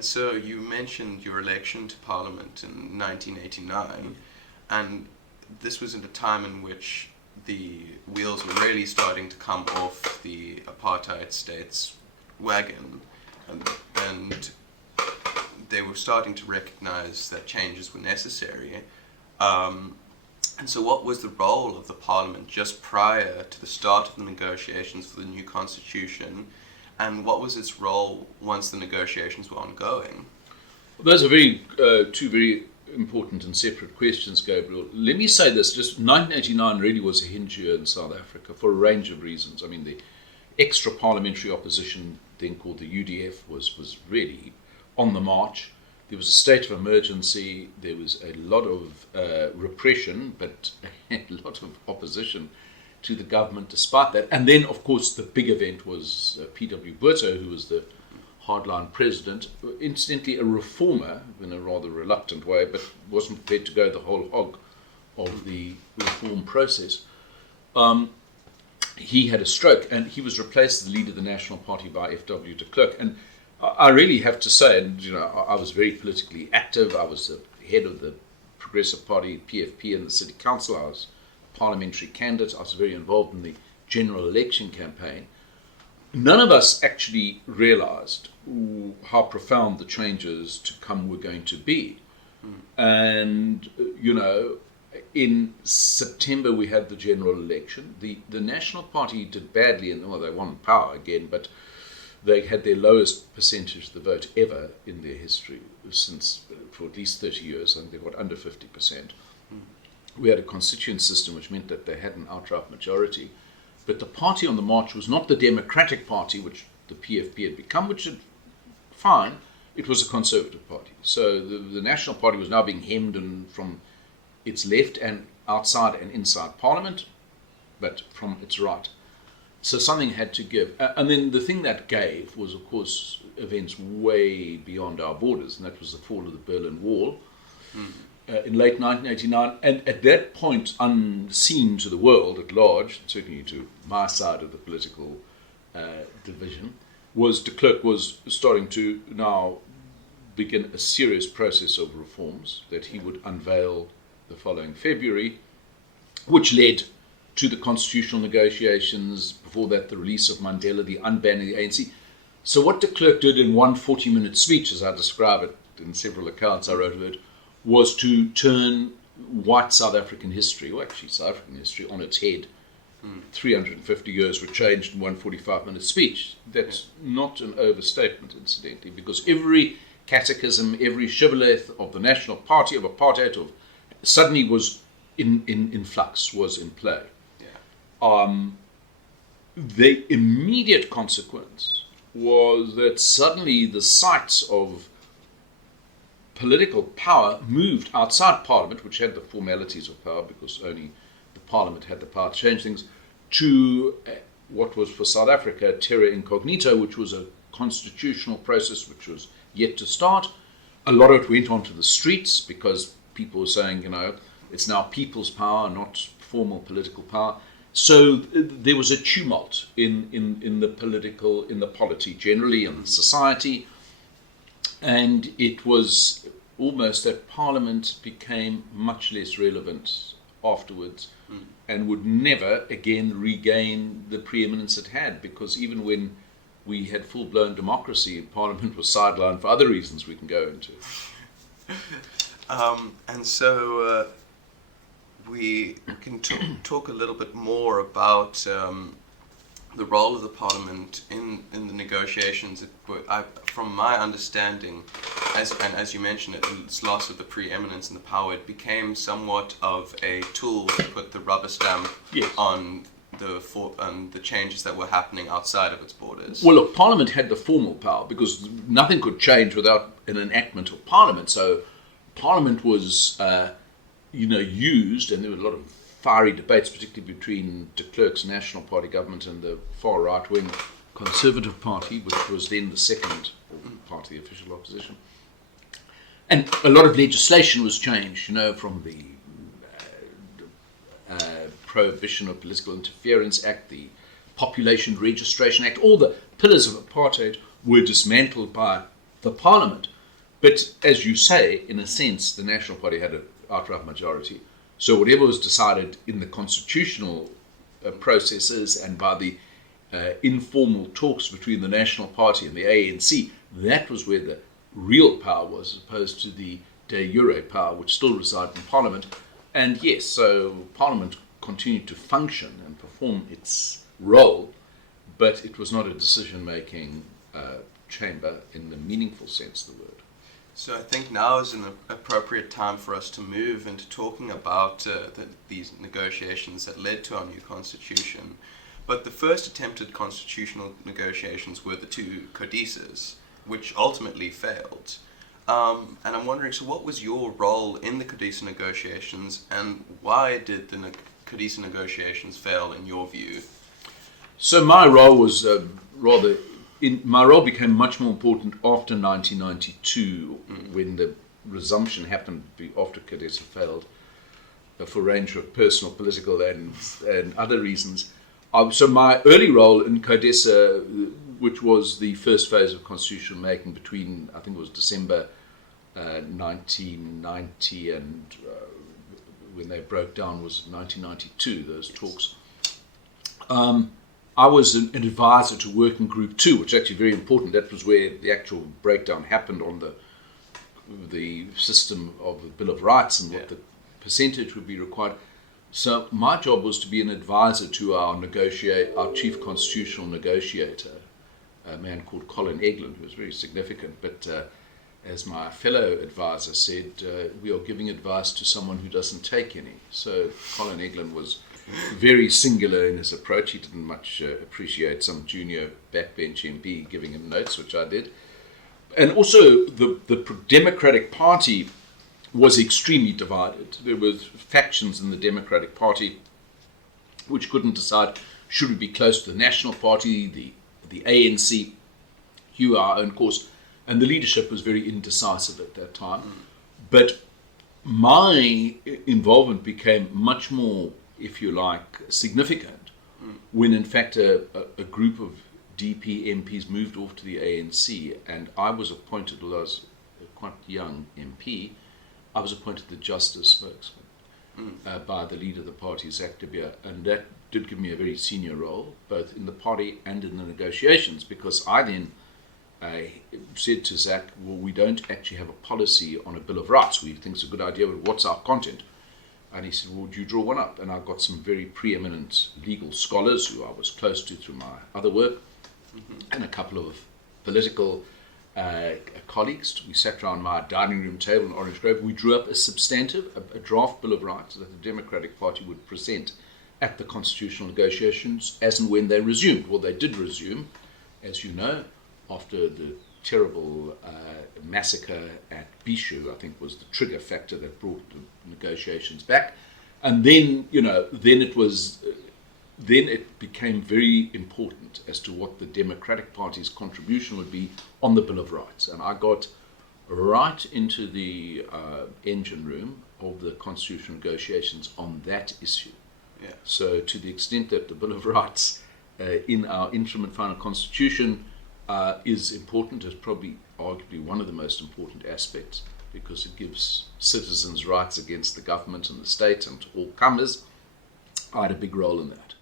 So you mentioned your election to Parliament in 1989, and this was at a time in which the wheels were really starting to come off the apartheid state's wagon, and they were starting to recognize that changes were necessary. And so what was the role of the Parliament just prior to the start of the negotiations for the new constitution, and what was its role once the negotiations were ongoing? Those are two very important and separate questions, Gabriel. Let me say this, just 1989 really was a hinge year in South Africa for a range of reasons. I mean, the extra parliamentary opposition, then called the UDF, was really on the march. There was a state of emergency, there was a lot of repression, but a lot of opposition to the government despite that. And then, of course, the big event was P.W. Botha, who was the hardline president, incidentally a reformer in a rather reluctant way, but wasn't prepared to go the whole hog of the reform process. He had a stroke, and he was replaced as the leader of the National Party by F.W. de Klerk. And I really have to say, and I was very politically active. I was the head of the Progressive Party, PFP, in the City Council. I was parliamentary candidate. I was very involved in the general election campaign. None of us actually realized how profound the changes to come were going to be. And, in September we had the general election. The National Party did badly, and they won power again, but they had their lowest percentage of the vote ever in their history for at least 30 years. I think they got under 50%. We had a constituent system which meant that they had an outright majority. But the party on the march was not the Democratic Party, which the PFP had become, which is fine. It was a conservative party. So the National Party was now being hemmed in from its left and outside and inside Parliament, but from its right. So something had to give. And then the thing that gave was, of course, events way beyond our borders, and that was the fall of the Berlin Wall. In late 1989, and at that point, unseen to the world at large, certainly to my side of the political division, was de Klerk was starting to now begin a serious process of reforms that he would unveil the following February, which led to the constitutional negotiations, before that the release of Mandela, the unbanning of the ANC. So what de Klerk did in one 40-minute speech, as I describe it in several accounts I wrote of it, was to turn white South African history, or actually South African history, on its head. 350 years were changed in one 45-minute speech. That's not an overstatement, incidentally, because every catechism, every shibboleth of the National Party, of apartheid, suddenly was in flux, was in play. The immediate consequence was that suddenly the sites of political power moved outside Parliament, which had the formalities of power because only the Parliament had the power to change things, to what was for South Africa terra incognita, which was a constitutional process which was yet to start. A lot of it went onto the streets because people were saying, it's now people's power, not formal political power. So there was a tumult in the polity generally, in the society. And it was almost that Parliament became much less relevant afterwards and would never again regain the preeminence it had, because even when we had full-blown democracy, Parliament was sidelined for other reasons we can go into. And so we can talk a little bit more about the role of the Parliament in the negotiations. From my understanding, as you mentioned, its loss of the preeminence and the power, it became somewhat of a tool to put the rubber stamp on the changes that were happening outside of its borders. Well, look, Parliament had the formal power because nothing could change without an enactment of Parliament. So Parliament was, used, and there were a lot of fiery debates, particularly between de Klerk's National Party government and the far right-wing Conservative Party, which was then the second party, the official opposition. And a lot of legislation was changed, from the Prohibition of Political Interference Act, the Population Registration Act. All the pillars of apartheid were dismantled by the parliament. But as you say, in a sense, the National Party had an outright majority. So whatever was decided in the constitutional processes and by the informal talks between the National Party and the ANC, that was where the real power was, as opposed to the de jure power, which still resided in Parliament. And yes, so Parliament continued to function and perform its role, but it was not a decision-making chamber in the meaningful sense of the word. So I think now is an appropriate time for us to move into talking about these negotiations that led to our new constitution. But the first attempted constitutional negotiations were the two codices, which ultimately failed. And I'm wondering, so what was your role in the codice negotiations, and why did the codice negotiations fail in your view? So my role was my role became much more important after 1992, when the resumption happened after Codesa failed, for a range of personal, political, and other reasons. So my early role in Codesa, which was the first phase of constitutional making between, I think it was December 1990 and when they broke down was 1992, those talks. I was an advisor to Working Group 2, which is actually very important. That was where the actual breakdown happened on the system of the Bill of Rights and what the percentage would be required. So my job was to be an advisor to our chief constitutional negotiator, a man called Colin Eglin, who was very significant. But as my fellow advisor said, we are giving advice to someone who doesn't take any. So Colin Eglin was very singular in his approach. He didn't much appreciate some junior backbench MP giving him notes, which I did. And also the Democratic Party was extremely divided. There were factions in the Democratic Party which couldn't decide, should we be close to the National Party, the ANC, hew our own course, and the leadership was very indecisive at that time. But my involvement became much more, if you like, significant when in fact a group of DP MPs moved off to the ANC, and I was appointed, although I was a quite young MP, I was appointed the Justice spokesman by the leader of the party, Zach de Beer, and that did give me a very senior role, both in the party and in the negotiations, because I then said to Zach, well, we don't actually have a policy on a Bill of Rights. We think it's a good idea, but what's our content? And he said, well, would you draw one up? And I got some very preeminent legal scholars who I was close to through my other work, and a couple of political colleagues. We sat around my dining room table in Orange Grove. We drew up a substantive, a draft Bill of Rights that the Democratic Party would present at the constitutional negotiations as and when they resumed. Well, they did resume, as you know, after the terrible massacre at Bishu, I think, was the trigger factor that brought the negotiations back. And then, then it became very important as to what the Democratic Party's contribution would be on the Bill of Rights. And I got right into the engine room of the constitutional negotiations on that issue. Yeah. So to the extent that the Bill of Rights in our interim and final constitution is important, is probably arguably one of the most important aspects, because it gives citizens rights against the government and the state and all comers. I had a big role in that.